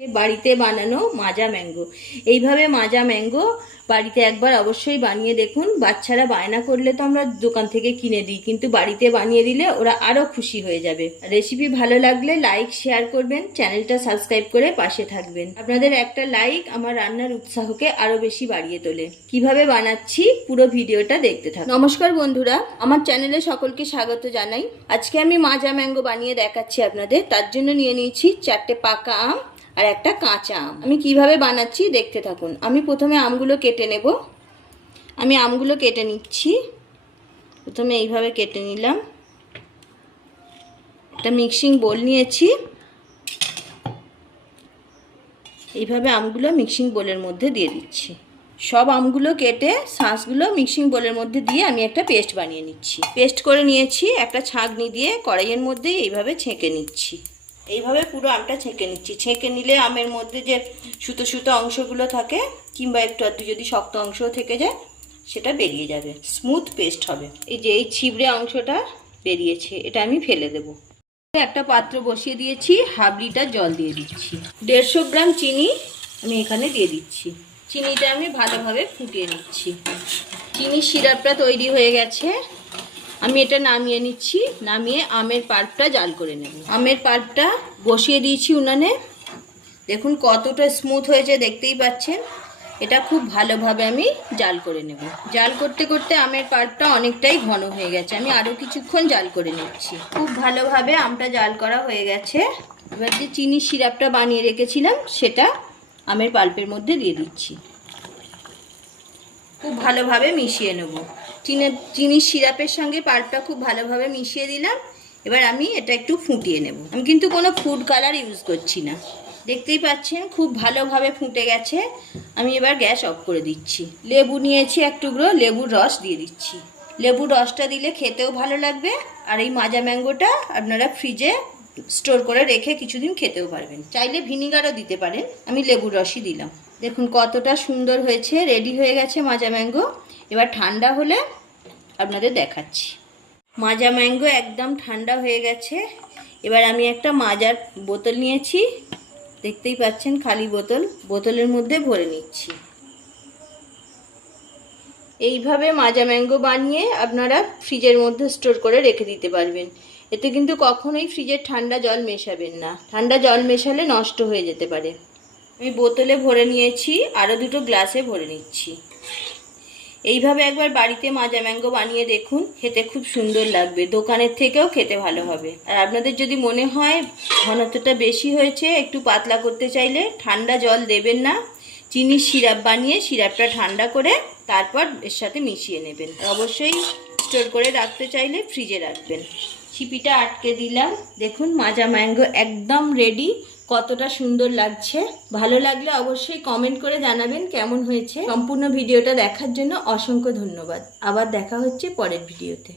বাড়িতে বানানো মাজা ম্যাঙ্গো। এইভাবে মাজা ম্যাঙ্গো বাড়িতে একবার অবশ্যই বানিয়ে দেখুন। বাচ্চারা বায়না করলে তো আমরা দোকান থেকে কিনে দিই, কিন্তু বাড়িতে বানিয়ে দিলে ওরা আরও খুশি হয়ে যাবে। রেসিপি ভালো লাগলে লাইক শেয়ার করবেন, চ্যানেলটা সাবস্ক্রাইব করে পাশে থাকবেন। আপনাদের একটা লাইক আমার রান্নার উৎসাহকে আরও বেশি বাড়িয়ে তোলে। কিভাবে বানাচ্ছি পুরো ভিডিওটা দেখতে থাকুন। নমস্কার বন্ধুরা, আমার চ্যানেলে সকলকে স্বাগত জানাই। আজকে আমি মাজা ম্যাঙ্গো বানিয়ে দেখাচ্ছি আপনাদের। তার জন্য নিয়ে নিয়েছি 4টে পাকা আম আর একটা কাঁচা আম। আমি কিভাবে বানাচ্ছি দেখতে থাকুন। আমি প্রথমে আমগুলো কেটে নেব। আমি আমগুলো কেটে নিচ্ছি। প্রথমে এইভাবে কেটে নিলাম। একটা মিক্সিং বোল নিয়েছি। এইভাবে আমগুলো মিক্সিং বোলের মধ্যে দিয়ে দিচ্ছি। সব আমগুলো কেটে শাঁসগুলো মিক্সিং বোলের মধ্যে দিয়ে আমি একটা পেস্ট বানিয়ে নিচ্ছি। পেস্ট করে নিয়েছি। একটা ছাঁকনি দিয়ে কড়াইয়ের মধ্যে এইভাবে ছেঁকে নিচ্ছি। এইভাবে পুরো আমটা ছেঁকে নিচ্ছি। ছেঁকে নিলে আমের মধ্যে যে সুতো সুতো অংশগুলো থাকে কিংবা একটু আধটু যদি শক্ত অংশও থেকে যায় সেটা বেরিয়ে যাবে, স্মুথ পেস্ট হবে। এই যে এই ছিবড়ে অংশটা বেরিয়েছে, এটা আমি ফেলে দেব। একটা পাত্র বসিয়ে দিয়েছি, হাফ লিটার জল দিয়ে দিচ্ছি। 150 গ্রাম চিনি আমি এখানে দিয়ে দিচ্ছি। চিনিটা আমি ভালোভাবে ফুটিয়ে নিচ্ছি। চিনির সিরাপটা তৈরি হয়ে গেছে। আমি এটা নামিয়ে নিচ্ছি। নামিয়ে আমের পাল্পটা জাল করে নেব। আমের পাল্পটা বসিয়ে দিয়েছি উনানে। দেখুন কতটা স্মুথ হয়েছে, দেখতেই পাচ্ছেন। এটা খুব ভালোভাবে আমি জাল করে নেব। জাল করতে করতে আমের পাল্পটা অনেকটাই ঘন হয়ে গেছে। আমি আরও কিছুক্ষণ জাল করে নিচ্ছি। খুব ভালোভাবে আমটা জাল করা হয়ে গেছে। এবার যে চিনির সিরাপটা বানিয়ে রেখেছিলাম সেটা আমের পাল্পের মধ্যে দিয়ে দিচ্ছি। খুব ভালোভাবে মিশিয়ে নেব। চিনির সিরাপের সঙ্গে পাল্পটা খুব ভালোভাবে মিশিয়ে দিলাম। এবার আমি এটা একটু ফুটিয়ে নেব। আমি কিন্তু কোনো ফুড কালার ইউজ করছি না। দেখতেই পাচ্ছেন খুব ভালোভাবে ফুটে গেছে। আমি এবার গ্যাস অফ করে দিচ্ছি। লেবু নিয়েছি এক টুকরো, লেবুর রস দিয়ে দিচ্ছি। লেবুর রসটা দিলে খেতেও ভালো লাগবে। আর এই মাজা ম্যাঙ্গোটা আপনারা ফ্রিজে স্টোর করে রেখে কিছুদিন খেতেও পারবেন। চাইলে ভিনিগারও দিতে পারেন। আমি লেবুর রসই দিলাম। দেখুন কতটা সুন্দর হয়েছে। রেডি হয়ে গেছে মাজা ম্যাঙ্গো। এবার ঠান্ডা হলে আপনাদের দেখাচ্ছি। মাজা ম্যাঙ্গো একদম ঠান্ডা হয়ে গেছে। এবার আমি একটা মাজার বোতল নিয়েছি। দেখতেই পাচ্ছেন খালি বোতল। বোতলের মধ্যে ভরে নিচ্ছি। এইভাবে মাজা ম্যাঙ্গো বানিয়ে আপনারা ফ্রিজের মধ্যে স্টোর করে রেখে দিতে পারবেন। এতে কিন্তু কখনোই ফ্রিজের ঠান্ডা জল মেশাবেন না। ঠান্ডা জল মেশালে নষ্ট হয়ে যেতে পারে। আমি বোতলে ভরে নিয়েছি, আরও দুটো গ্লাসে ভরে নিচ্ছি। এইভাবে একবার বাড়িতে মাজা ম্যাঙ্গো বানিয়ে দেখুন, খেতে খুব সুন্দর লাগবে। দোকানের থেকেও খেতে ভালো হবে। আর আপনাদের যদি মনে হয় ঘনত্বটা বেশি হয়েছে, একটু পাতলা করতে চাইলে ঠান্ডা জল দেবেন না। চিনির সিরাপ বানিয়ে সিরাপটা ঠান্ডা করে তারপর এর সাথে মিশিয়ে নেবেন। অবশ্যই স্টোর করে রাখতে চাইলে ফ্রিজে রাখবেন। ছিপিটা আটকে দিলাম। দেখুন মাজা ম্যাঙ্গো একদম রেডি। কতটা সুন্দর লাগছে। ভালো লাগলে অবশ্যই কমেন্ট করে জানাবেন কেমন হয়েছে। সম্পূর্ণ ভিডিওটা দেখার জন্য অসংখ্য ধন্যবাদ। আবার দেখা হচ্ছে পরের ভিডিওতে।